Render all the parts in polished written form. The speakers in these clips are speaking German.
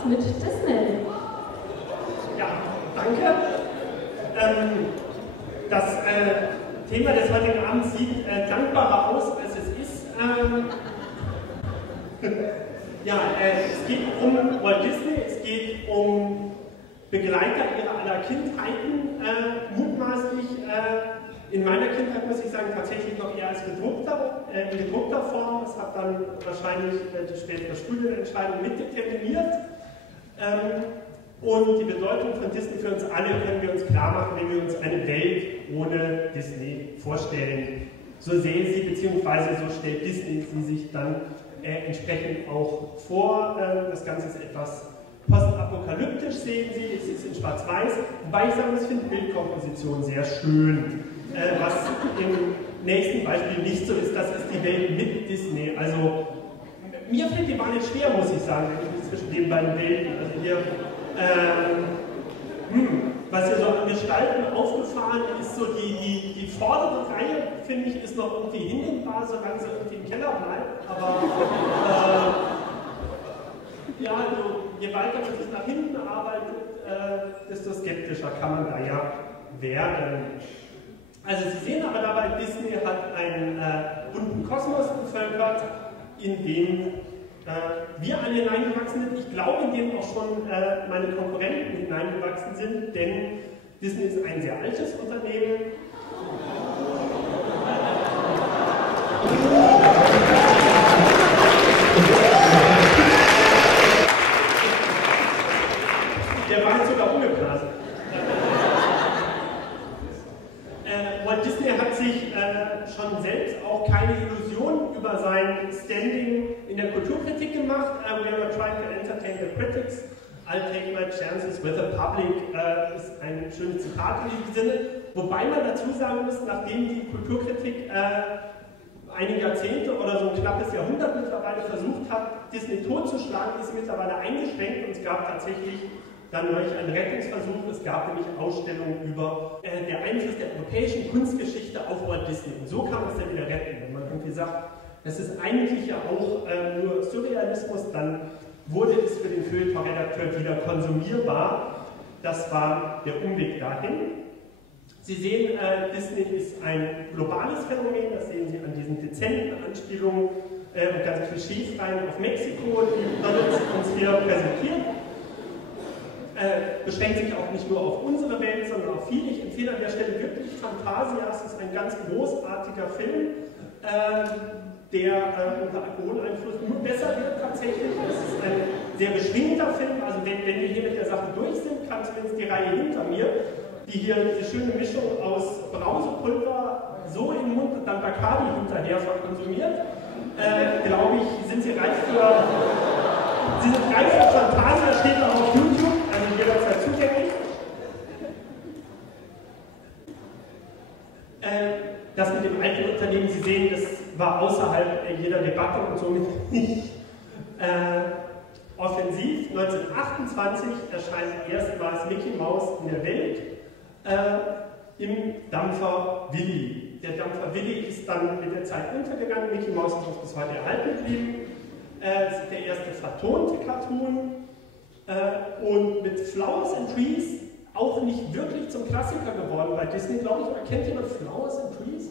Podcast mit Disney. Ja, danke. Das Thema des heutigen Abends sieht dankbarer aus, als es ist. Es geht um Walt Disney, es geht um Begleiter ihrer aller Kindheiten, mutmaßlich in meiner Kindheit, muss ich sagen, tatsächlich noch eher als in gedruckter Form. Das hat dann wahrscheinlich die spätere Studienentscheidung mitdeterminiert. Und die Bedeutung von Disney für uns alle können wir uns klar machen, wenn wir uns eine Welt ohne Disney vorstellen. So sehen sie, beziehungsweise so stellt Disney sie sich dann entsprechend auch vor. Das Ganze ist etwas postapokalyptisch, sehen Sie, es ist in Schwarz-Weiß. Wobei ich sagen muss, ich finde die Bildkomposition sehr schön. Was im nächsten Beispiel nicht so ist, das ist die Welt mit Disney. Also, mir fällt die Wahl nicht schwer, muss ich sagen, wenn ich mich zwischen den beiden Welten. Also hier, was hier so an Gestalten aufgefahren ist, so die vordere Reihe, finde ich, ist noch irgendwie hinnehmbar, solange sie irgendwie im Keller bleibt. Aber je weiter man sich nach hinten arbeitet, desto skeptischer kann man da ja werden. Also Sie sehen aber dabei, Disney hat einen bunten Kosmos bevölkert, in dem wir alle hineingewachsen sind. Ich glaube, in dem auch schon meine Konkurrenten hineingewachsen sind, denn Disney ist ein sehr altes Unternehmen. Der war jetzt sogar umgeblasen. Walt Disney hat sich schon selbst auch keine Illusionen über sein Standing in der Kulturkritik gemacht. We are trying to entertain the critics. I'll take my chances with the public ist ein schönes Zitat in diesem Sinne. Wobei man dazu sagen muss, nachdem die Kulturkritik einige Jahrzehnte oder so ein knappes Jahrhundert mittlerweile versucht hat, Disney totzuschlagen, ist sie mittlerweile eingeschränkt und es gab tatsächlich dann neulich einen Rettungsversuch. Es gab nämlich Ausstellungen über den Einfluss der europäischen Kunstgeschichte auf Walt Disney. Und so kann man es dann wieder retten. Wenn man irgendwie sagt, das ist eigentlich ja auch nur Surrealismus, dann wurde es für den Feuilleton-Redakteur wieder konsumierbar. Das war der Umweg dahin. Sie sehen, Disney ist ein globales Phänomen, das sehen Sie an diesen dezenten Anspielungen und ganz klischeefreien auf Mexiko, die Donald uns hier präsentiert. Beschränkt sich auch nicht nur auf unsere Welt, sondern auf viele. Ich empfehle an der Stelle wirklich Fantasia. Es ist ein ganz großartiger Film, der unter Alkoholeinfluss nur besser wird tatsächlich. Es ist ein sehr beschwingter Film. Also wenn wir hier mit der Sache durch sind, kann zumindest die Reihe hinter mir, die hier diese schöne Mischung aus Brausepulver so im Mund und dann Bacardi hinterher verkonsumiert, glaube ich, sind Sie reif für Fantasia, steht auch auf YouTube. Jederzeit zugänglich. Das mit dem alten Unternehmen, Sie sehen, das war außerhalb jeder Debatte und somit nicht offensiv. 1928 erscheint erstmals Mickey Mouse in der Welt im Dampfer Willy. Der Dampfer Willy ist dann mit der Zeit untergegangen. Mickey Mouse ist uns bis heute erhalten geblieben. Es ist der erste vertonte Cartoon. Und mit Flowers and Trees auch nicht wirklich zum Klassiker geworden bei Disney, glaube ich. Oder kennt jemand Flowers and Trees?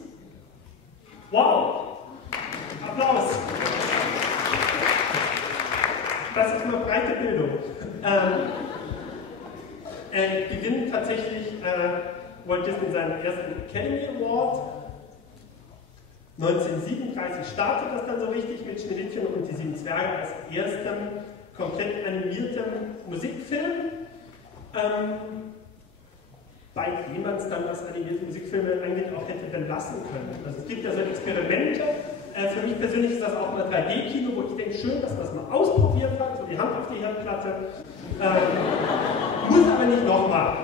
Wow! Applaus! Das ist mal breite Bildung. Gewinnt tatsächlich Walt Disney seinen ersten Academy Award. 1937 startet das dann so richtig mit Schneewittchen und die Sieben Zwerge als erstem komplett animiertem Musikfilm, bei dem man es dann, was animierte Musikfilme angeht, auch hätte belassen können. Also es gibt ja so Experimente. Für mich persönlich ist das auch mal 3D-Kino, wo ich denke, schön, dass man es mal ausprobiert hat, so die Hand auf die Herdplatte. Muss aber nicht nochmal.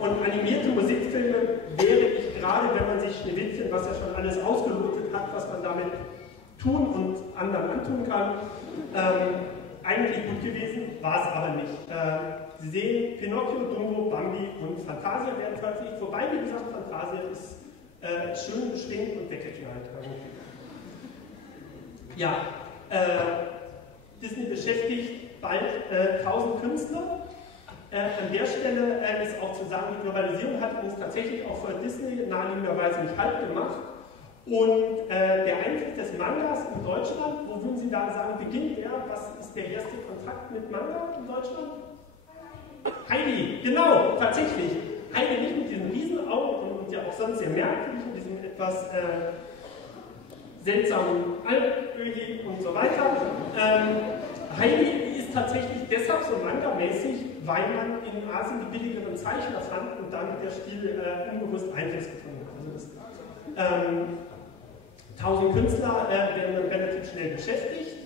Und animierte Musikfilme wäre ich, gerade wenn man sich Schneewittchen, was ja schon alles ausgelotet hat, was man damit tun und anderen antun kann, eigentlich gut gewesen, war es aber nicht. Sie sehen, Pinocchio, Dumbo, Bambi und Fantasia werden veröffentlicht, wobei, wie gesagt, Fantasia ist schön beschwingt und weggeknallt. Ja, Disney beschäftigt bald 1000 Künstler. An der Stelle ist auch zu sagen, die Globalisierung hat uns tatsächlich auch für Disney naheliegenderweise nicht halt gemacht. Und der Eintritt des Mangas in Deutschland, wo würden Sie da sagen, beginnt der? Was ist der erste Kontakt mit Manga in Deutschland? Heidi, genau, tatsächlich. Heidi nicht mit diesen Riesenaugen und ja auch sonst sehr merkwürdig, mit diesem etwas seltsamen Altöhi und so weiter. Heidi ist tatsächlich deshalb so manga-mäßig, weil man in Asien die billigeren Zeichner fand und damit der Stil unbewusst Einfluss gefunden hat. Also das 1000 Künstler werden dann relativ schnell beschäftigt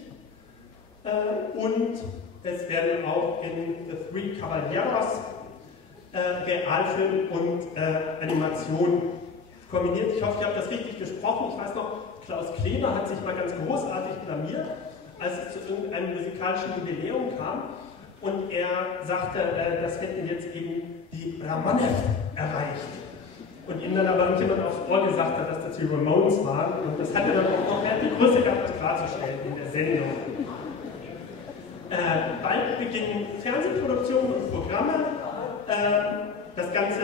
und es werden auch in The Three Caballeros Realfilm und Animation kombiniert. Ich hoffe, ich habe das richtig gesprochen. Ich weiß noch, Klaus Kleber hat sich mal ganz großartig blamiert, als es zu irgendeinem musikalischen Jubiläum kam und er sagte, das hätten jetzt eben die Ramanev erreicht. Und ihm dann aber jemand aufs Ohr gesagt hat, dass das die Ramones waren. Und das hat er dann auch noch die Größe gehabt, das klarzustellen in der Sendung. Bald beginnen Fernsehproduktionen und Programme. Das Ganze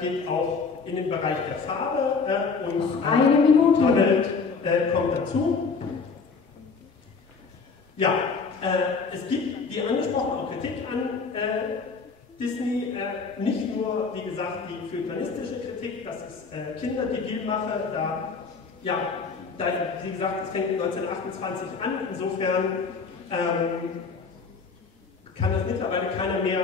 geht auch in den Bereich der Farbe und eine Minute. Donald kommt dazu. Ja, es gibt, wie angesprochen, auch Kritik an Disney, nicht nur, wie gesagt, die feuilletonistische Kritik, das ist Kinderdebilmache, wie gesagt, es fängt 1928 an, insofern kann das mittlerweile keiner mehr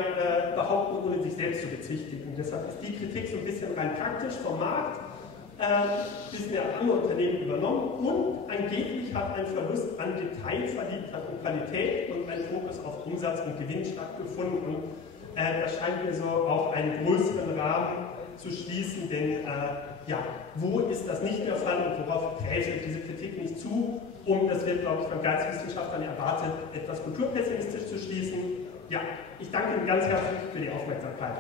behaupten, ohne sich selbst zu bezichtigen. Deshalb ist die Kritik so ein bisschen rein praktisch vom Markt. Disney hat andere Unternehmen übernommen und angeblich hat ein Verlust an Detailverliebtheit und Qualität und ein Fokus auf Umsatz und Gewinn stattgefunden. Und das scheint mir so auf einen größeren Rahmen zu schließen, denn wo ist das nicht der Fall und worauf greift diese Kritik nicht zu, um, das wird, glaube ich, von Geisteswissenschaftlern erwartet, etwas kulturpessimistisch zu schließen. Ja, ich danke Ihnen ganz herzlich für die Aufmerksamkeit.